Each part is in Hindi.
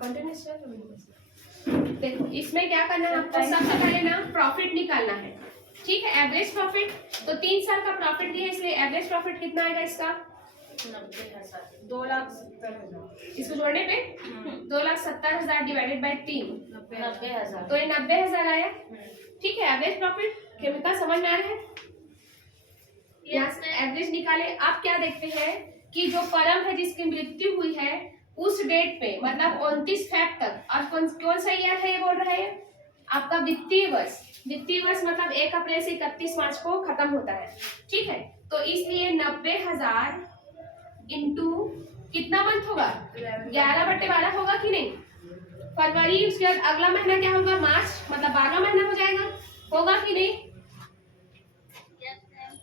कंटिन्यूअस देखो इसमें क्या करना है आपको, सबसे पहले ना प्रॉफिट निकालना है, ठीक है। एवरेज प्रॉफिट तो 3 साल का प्रॉफिट दिया है, इसलिए एवरेज प्रॉफिट कितना आएगा इसका 90,000 2,70,000। इसको जोड़ने पे 2,70,000 डिवाइडेड बाय 3 90,000 तो ये 90,000 आया, ठीक है। एवरेज प्रॉफिट केमिकल समझ में आ रहा है, यहाँ से एवरेज निकाले। आप क्या देखते हैं कि जो परम है जिसकी मृत्यु हुई है उस डेट पे मतलब 29 फेब तक, और कौन सा ईयर है ये बोल रहा है आपका वित्तीय वर्ष। वित्तीय वर्ष मतलब 1 अप्रैल से 31 मार्च को खत्म होता है, ठीक है। तो इसलिए 90,000 इंटू कितना मंथ होगा 11/12 होगा कि नहीं, फरवरी, उसके बाद अगला महीना क्या होगा मार्च, मतलब 12वां महीना हो जाएगा, होगा कि नहीं।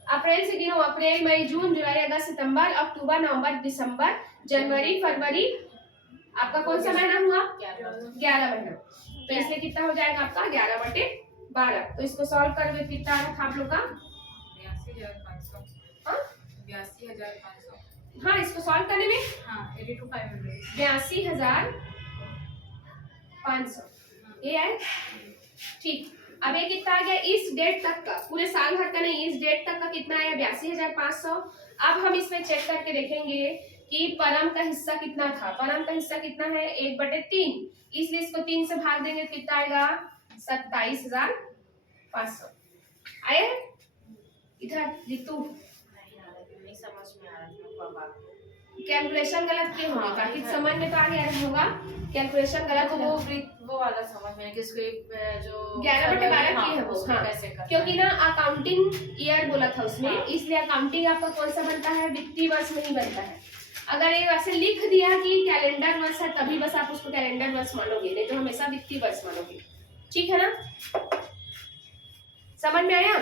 अप्रैल से गिनो, अप्रैल मई जून जुलाई अगस्त सितंबर अक्टूबर नवंबर दिसंबर जनवरी फरवरी, आपका कौन सा महीना हुआ 11 महीना। तो इसलिए कितना हो जाएगा आपका 11/12। तो इसको सॉल्व करोगे कितना आ रहा था आप लोग का 82,500। हाँ, इसको सॉल्व करने में 82,500 ये है, ठीक। अब ये कितना आ गया इस डेट तक का, पूरे साल भर का नहीं, इस डेट तक का कितना आया 82,500। अब हम इसमें चेक करके देखेंगे कि परम का हिस्सा कितना था। परम का हिस्सा कितना है 1/3, इसलिए इसको 3 से भाग देंगे तो कितना आएगा 27,500 आया। इधर रितु नहीं समझ में आ रहा था कैलकुलेशन गलत क्यों होगा, बाकी समझ में तो आ गया होगा, कैलकुलेशन गलत तो होगा। वो वाला समझ में कि इसको जो 11/12 की है वो, हाँ, कैसे करना क्योंकि ना अकाउंटिंग ईयर बोला था उसमें, हाँ। इसलिए अकाउंटिंग आपका कौन सा बनता है वित्तीय वर्ष में ही बनता है। अगर ये वैसे लिख दिया कि कैलेंडर वर्ष है तभी बस आप उसको कैलेंडर वर्ष मानोगे, नहीं तो हमेशा वित्तीय वर्ष मानोगे, ठीक है ना। समझ में आया।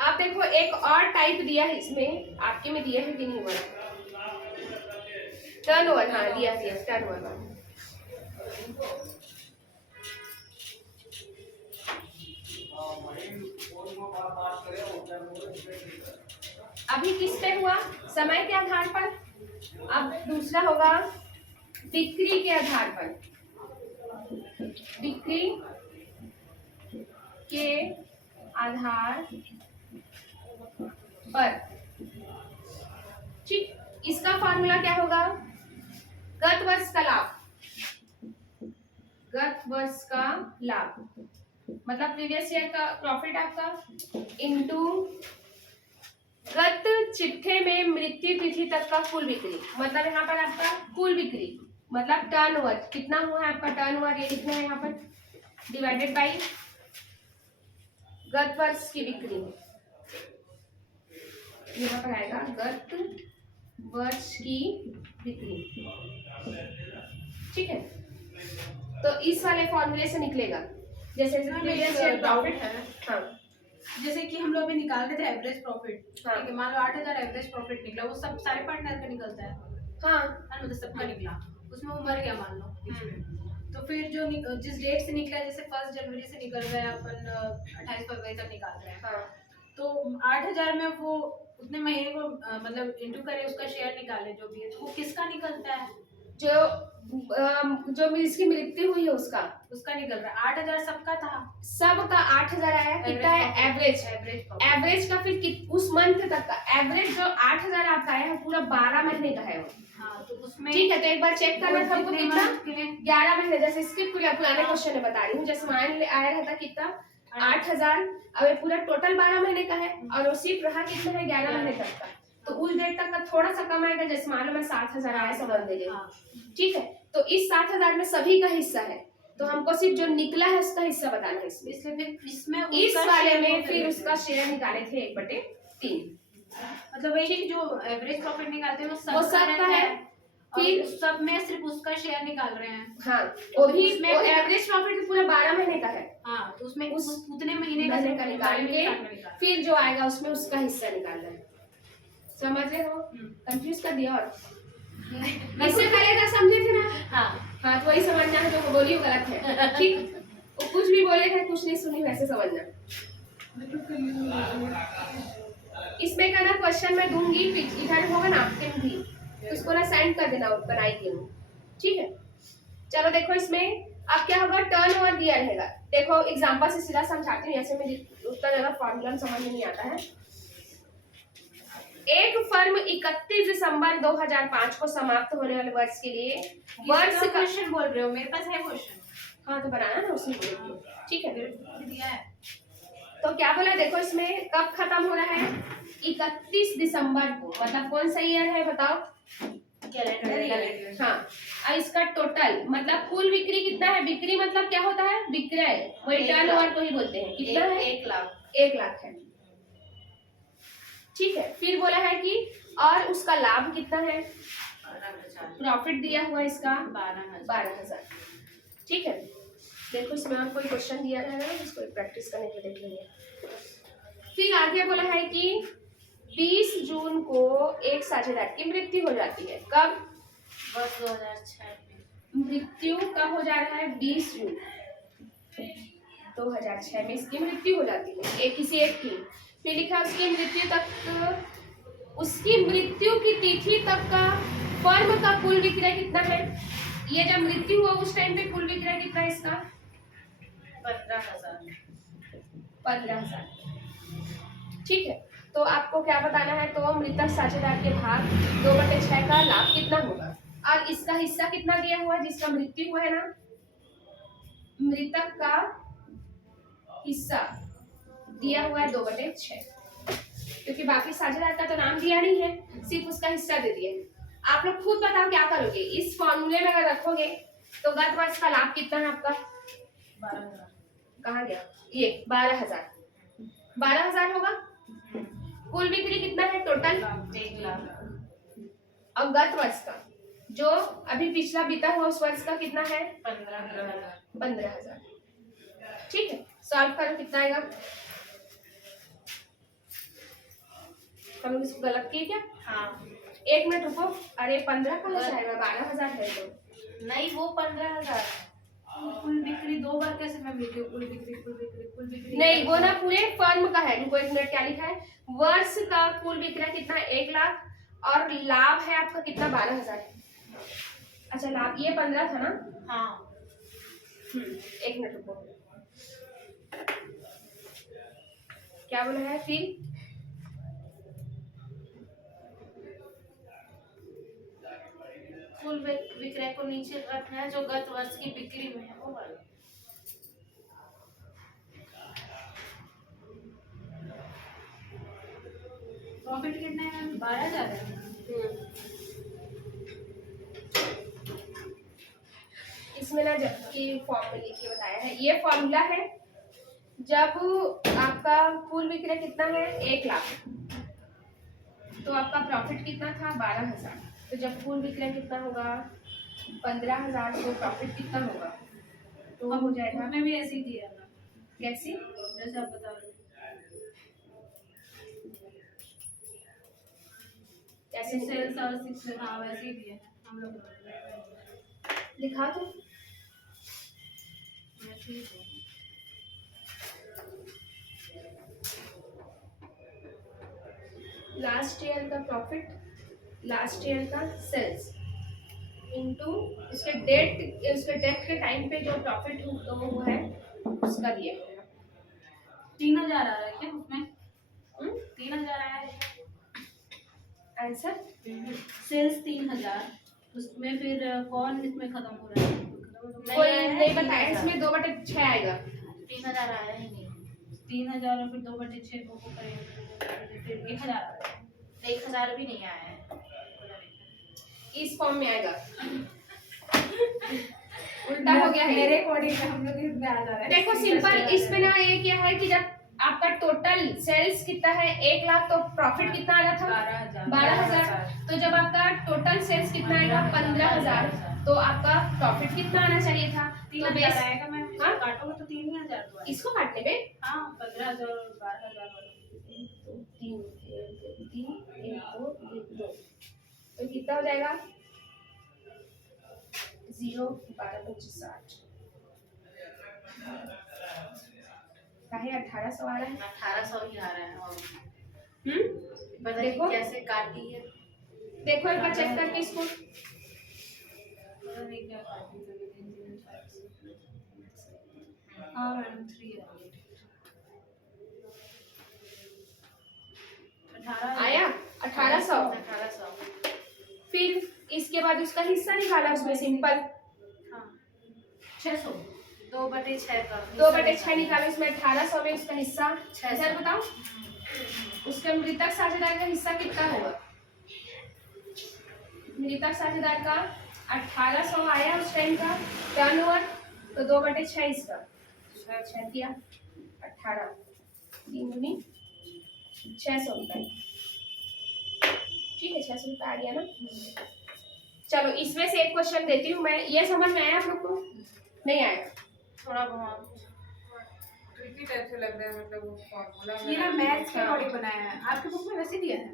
आप देखो एक और टाइप दिया है इसमें, आपके में दिया है कि नहीं हुआ टर्नओवर, हाँ दिया टर्नओवर। अभी किस पे हुआ समय के आधार पर, अब दूसरा होगा बिक्री के आधार पर, बिक्री के आधार पर, ठीक। इसका फॉर्मूला क्या होगा गत वर्ष का लाभ, गत वर्ष का लाभ मतलब प्रीवियस ईयर का प्रॉफिट आपका इनटू गत चिट्ठे में मृत्यु तिथि तक का कुल बिक्री, मतलब यहाँ पर आपका कुल बिक्री मतलब टर्नओवर कितना हुआ है आपका टर्नओवर, ये लिखना है यहाँ पर डिवाइडेड बाई गत वर्ष की बिक्री, यहाँ पर आएगा गत वर्ष की बिक्री, ठीक है। तो इस वाले फॉर्मूले से निकलेगा जैसे प्रीवियस ईयर प्रॉफिट है, हाँ जैसे कि हम लोग भी निकाल रहे थे एवरेज प्रॉफिट, हाँ। ठीक है, मान लो 8,000 एवरेज प्रॉफिट निकला, वो सब सारे पार्टनर का निकलता है, हाँ मतलब सबका निकला, उसमें वो मर गया मान लो बीच में। तो फिर जो जिस डेट से निकला, जैसे 1 जनवरी से निकल रहा है अपन 28 फरवरी तक निकाल रहे हैं, हाँ तो 8,000 में वो उतने महीने को मतलब इंटू करे, उसका शेयर निकाले जो भी है, तो वो किसका निकलता है जो इसकी मृत्यु हुई है उसका निकल रहा है। 8,000 सबका था, सबका 8,000 आया, कितना है एवरेज, एवरेज का फिर उस मंथ तक का एवरेज जो 8,000 आपका आया है पूरा 12 महीने का है वो, हाँ, तो उसमें ठीक है। तो एक बार चेक करना था हमको कितना 11 महीने, जैसे स्किप पुराने क्वेश्चन में बता रही हूँ, जैसे मान आया रहता कितना 8,000, अब ये पूरा टोटल 12 महीने का है और वो सिर्फ रहा कितना है 11 महीने तक का, तो उस डेट तक का थोड़ा सा कम आएगा, जैसे मान लो मैं 7,000 आया समझ लीजिए, ठीक है। तो इस 7,000 में सभी का हिस्सा है, तो हमको सिर्फ जो निकला है उसका हिस्सा बताना है इसमें, इसलिए फिर इसमें इस वाले में फिर उसका शेयर निकाले थे 1/3, मतलब वही जो एवरेज प्रॉफिट निकालते हैं वो सबका है, फिर सब में सिर्फ उसका शेयर निकाल रहे हैं, हाँ वो भी एवरेज प्रॉफिट पूरा 12 महीने का है, हाँ, तो उसमें उतने महीने का निकालेंगे, फिर जो आएगा उसमें उसका हिस्सा निकालना है, समझ रहे हो, कंफ्यूज कर दिया। और इससे पहले का समझे थे ना, हाँ तो वही समझना है, जो बोली वो गलत है, ठीक। वो कुछ भी बोले थे कुछ नहीं सुनी वैसे समझना, इसमें का ना क्वेश्चन मैं दूंगी, इधर होगा ना पिन भी, तो उसको ना सेंड कर देना बनाएगी वो, ठीक है। चलो देखो इसमें अब क्या होगा, टर्न ओवर दिया रहेगा। देखो एग्जांपल से सीधा समझाती हूँ, ऐसे में उतना ज्यादा फॉर्मूला समझ में नहीं आता है। एक फर्म 31 दिसंबर 2005 को समाप्त होने वाले वर्ष के लिए वर्ष का क्वेश्चन बोल रहे हो, मेरे पास है क्वेश्चन। हाँ तो बनाना ना उसी में, ठीक है। दिया है। तो क्या बोला देखो इसमें, कब खत्म हो रहा है, 31 दिसंबर को, मतलब कौन सा ईयर है बताओ, कैलेंडर। हाँ। और इसका टोटल मतलब कुल बिक्री कितना है, बिक्री मतलब क्या होता है, विक्रय, वही टर्न ओवर को ही बोलते हैं, कितना है, 1 लाख। 1 लाख है, ठीक है। फिर बोला है कि और उसका लाभ कितना है, प्रॉफिट दिया हुआ इसका 12,000, ठीक है। देखो इसमें और कोई क्वेश्चन दिया रहेगा, इसको प्रैक्टिस करने के लिए देख लेंगे। फिर आगे बोला है कि 20 जून को एक साझेदार की मृत्यु हो जाती है, कब, वर्ष 2006 में। मृत्यु कब हो जा रहा है, 20 जून 2006 में इसकी मृत्यु हो जाती है, एक किसी एक की। फिर लिखा उसकी मृत्यु तक, उसकी मृत्यु की तिथि तक का फर्म का कुल विक्रय कितना है, ये जब मृत्यु हुआ उस टाइम पे कुल विक्रय कितना है इसका, 15,000, ठीक है। तो आपको क्या बताना है, तो मृतक साझेदार के भाग 2/6 का लाभ कितना होगा, और इसका हिस्सा कितना दिया हुआ है, जिसका मृत्यु हुआ है ना, मृतक का हिस्सा दिया हुआ है 2/6, क्योंकि बाकी साझेदार का तो नाम दिया नहीं है, सिर्फ उसका हिस्सा दे दिया है। आप लोग खुद बताओ क्या करोगे, इस फॉर्मूले में अगर रखोगे तो गत वर्ष का लाभ कितना है आपका, 12,000। कहाँ गया ये, 12,000 होगा। कुल बिक्री कितना है टोटल, 1 लाख। और गत वर्ष का जो अभी पिछला बीता हुआ उस वर्ष का कितना है, 15,000, ठीक है। सॉल्व करो कितना आएगा, हम लोग इसको गलत किए क्या, हाँ। 1 मिनट रुको, अरे 15 कहाँ से आएगा, 12,000 है तो नहीं, वो 15,000 कुल बिक्री 2 बार कैसे मैं वीडियो कुल बिक्री नहीं, वो ना पूरे फर्म का है। रुको 1 मिनट, क्या लिखा है, वर्ष का कुल विक्रय कितना है, 1 लाख, और लाभ है आपका कितना, 12,000 है। अच्छा लाभ ये 15 था ना, हाँ। 1 मिनट रुको, क्या बोला है फिर, कुल विक्रय को नीचे रखना है, जो गत वर्ष की बिक्री में है वो वाला। प्रॉफिट कितना है, 12,000 है। इसमें ना जबकि फॉर्मूला लिख के बताया है, ये फॉर्मूला है जब आपका कुल विक्रय कितना है, 1 लाख, तो आपका प्रॉफिट कितना था, 12,000, तो जब कुल विक्रय कितना होगा, 15,000, तो प्रॉफिट कितना होगा, तो हो जाएगा, उसमें भी ऐसे ही दिया था, कैसे, जैसे आप बता रहे हो। कैसे सेल्स और 6, हाँ वैसे ही दिया हम लोग लिखा तो, लास्ट ईयर का प्रॉफिट, लास्ट ईयर का सेल्स इनटू उसके डेट के टाइम पे जो प्रॉफिट हुआ है उसका दिया है। 3,000 आ रहा है क्या उसमें, 3,000 आया है आंसर, सेल्स 3,000, उसमें फिर कौन इसमें खत्म हो रहा है, कोई नहीं बताया, इसमें 2/6 आएगा, 3,000 आया ही नहीं, 3,000 और फिर 2/6 को करेंगे फिर 1,000, 1,000 भी नहीं आया है, इस फॉर्म में आएगा, उल्टा हो गया है मेरे अकॉर्डिंग हम लोग इसमें आ जा रहा है। देखो सिंपल, इसमें ना ये क्या है कि जब आपका टोटल सेल्स कितना है, 1 लाख, तो प्रॉफिट कितना आ रहा था, 12,000, तो जब आपका टोटल सेल्स कितना आएगा, 15,000, तो आपका प्रॉफिट कितना आना चाहिए था, तो बेस आएगा मैम, हाँ? काटोगे तो 3,000 तो आएगा। इसको काटने में, हाँ 15,000 और 12,000 तो कितना हो जाएगा, 0, 12, 25, 60, काहे 1800 आ रहा है? 1800 ही आ रहा है। और पता नहीं देखो कैसे काटी है, देखो एक बार चेक करके इसको। पता नहीं क्या काटी है। हाँ मैडम 3 आ रही है। 18 आया 1800। 1800। फिर इसके बाद उसका हिस्सा निकाला उसमें सिंपल। हाँ 600 2/6 का 2/6 निकाला उसमें 1800 में उसका हिस्सा 600। सर बताओ उसके मृतक साझेदार का हिस्सा कितना होगा? मृतक साझेदार का 1800 आया उस टाइम का टर्नओवर, तो 2/6 इसका 6 किया 18 3 दूनी 600 रुपए। ठीक है 600 रुपए आ गया ना। चलो इसमें से एक क्वेश्चन देती हूँ मैं, ये समझ में आया आप लोग को? नहीं आया? थोड़ा बहुत ट्रिकी टाइप से लग रहा है, मतलब वो फॉर्मूला ये ना मैथ्स के अकॉर्डिंग बनाया है, आपके बुक में वैसे दिया है।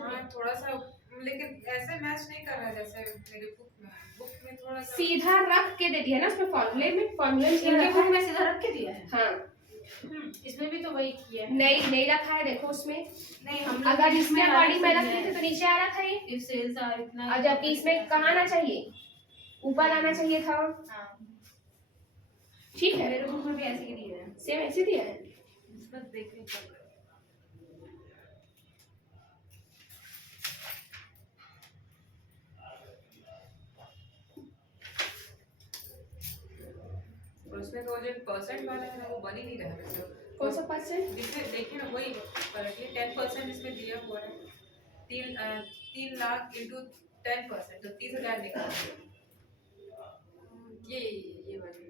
हाँ थोड़ा सा, लेकिन ऐसे मैच नहीं कर रहा है जैसे मेरे बुक में थोड़ा सा सीधा रख के दे दिया ना उसमें फॉर्मूले में, फॉर्मूले में सीधा इनके रखा बुक है। में सीधा रख के दिया है। हाँ इसमें भी तो वही किया है। नहीं रखा है, देखो उसमें नहीं हम अगर इसमें अकॉर्डिंग में रखते थे तो नीचे आ रहा था ये, इफ सेल्स आर इतना, और जबकि इसमें कहाँ आना चाहिए, ऊपर आना चाहिए था। हाँ ठीक है मेरे बुक में भी ऐसे ही दिया है। सेम ऐसे दिया है। इसमें देखने का और उसमें तो जो परसेंट वाला है ना वो बन ही नहीं रहा है वैसे। कौन सा परसेंट? देखिए ना वही करेक्टली 10% इसमें दिया हुआ है। 3 लाख इंटू 10% तो 30,000 निकाल ये वाली।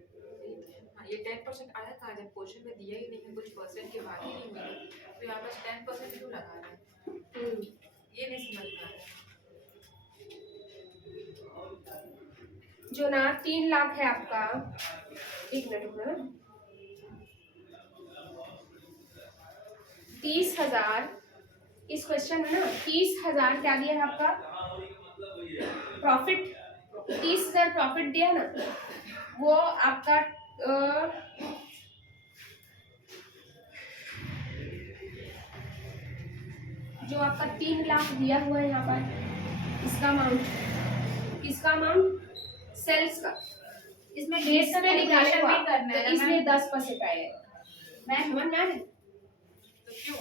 हाँ ये 10% आया था जब क्वेश्चन में दिया ही नहीं है, कुछ परसेंट की बात ही नहीं हुई, तो यहाँ पर 10% क्यों लगा रहे हैं, ये नहीं समझ में आ रहा है। जो ना 3 लाख है आपका, एक मिनट रुकना, 30,000 इस क्वेश्चन में ना 30,000 क्या दिया है आपका प्रॉफिट, 30,000 प्रॉफिट दिया ना, वो आपका जो आपका 3 लाख दिया हुआ है यहाँ पर, इसका अमाउंट, किसका अमाउंट, सेल्स का, इसमें डेट से निकाले हुआ, नहीं करना तो है इसमें 10% आएगा। मैं समझ में आ रही? तो क्यों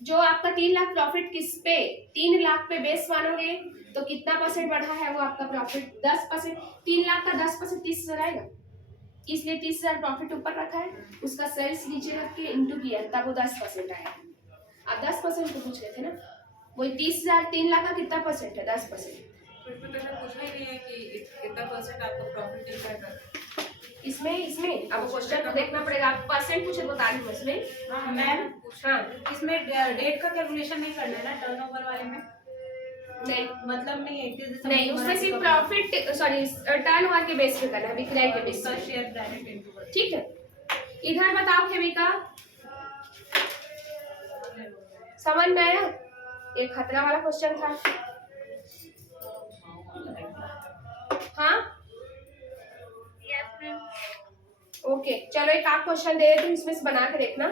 जो आपका 3 लाख प्रॉफिट किस पे, 3 लाख पे बेस मानोगे तो कितना परसेंट बढ़ा है वो आपका प्रॉफिट, 10%। 3 लाख का 10% 30,000 आएगा, इसलिए 30,000 प्रॉफिट ऊपर रखा है, उसका सेल्स नीचे रख के इंटू किया तब वो 10% आया। आप 10% को पूछ रहे थे ना, वही 30,000 3 लाख का कितना परसेंट है, 10%। तो इसमें तो ऐसा पूछा ही नहीं है कि कितना परसेंट आपको प्रॉफिट दिख रहा है। इसमें अब क्वेश्चन को देखना पड़ेगा, आप परसेंट पूछे बता रही हूँ इसमें। हाँ मैम हाँ इसमें डेट का कैलकुलेशन नहीं करना है ना टर्नओवर वाले में, नहीं मतलब नहीं है नहीं, उसमें सिर्फ प्रॉफिट सॉरी टर्नओवर के बेस पे करना है, विक्रय के बेस का पे। शेयर डायरेक्ट इनटू ठीक है, इधर बताओ खेविका, समझ में आया? एक खतरा वाला क्वेश्चन था। हाँ ओके चलो एक आप क्वेश्चन दे देती हूँ, इसमें से बना के देखना।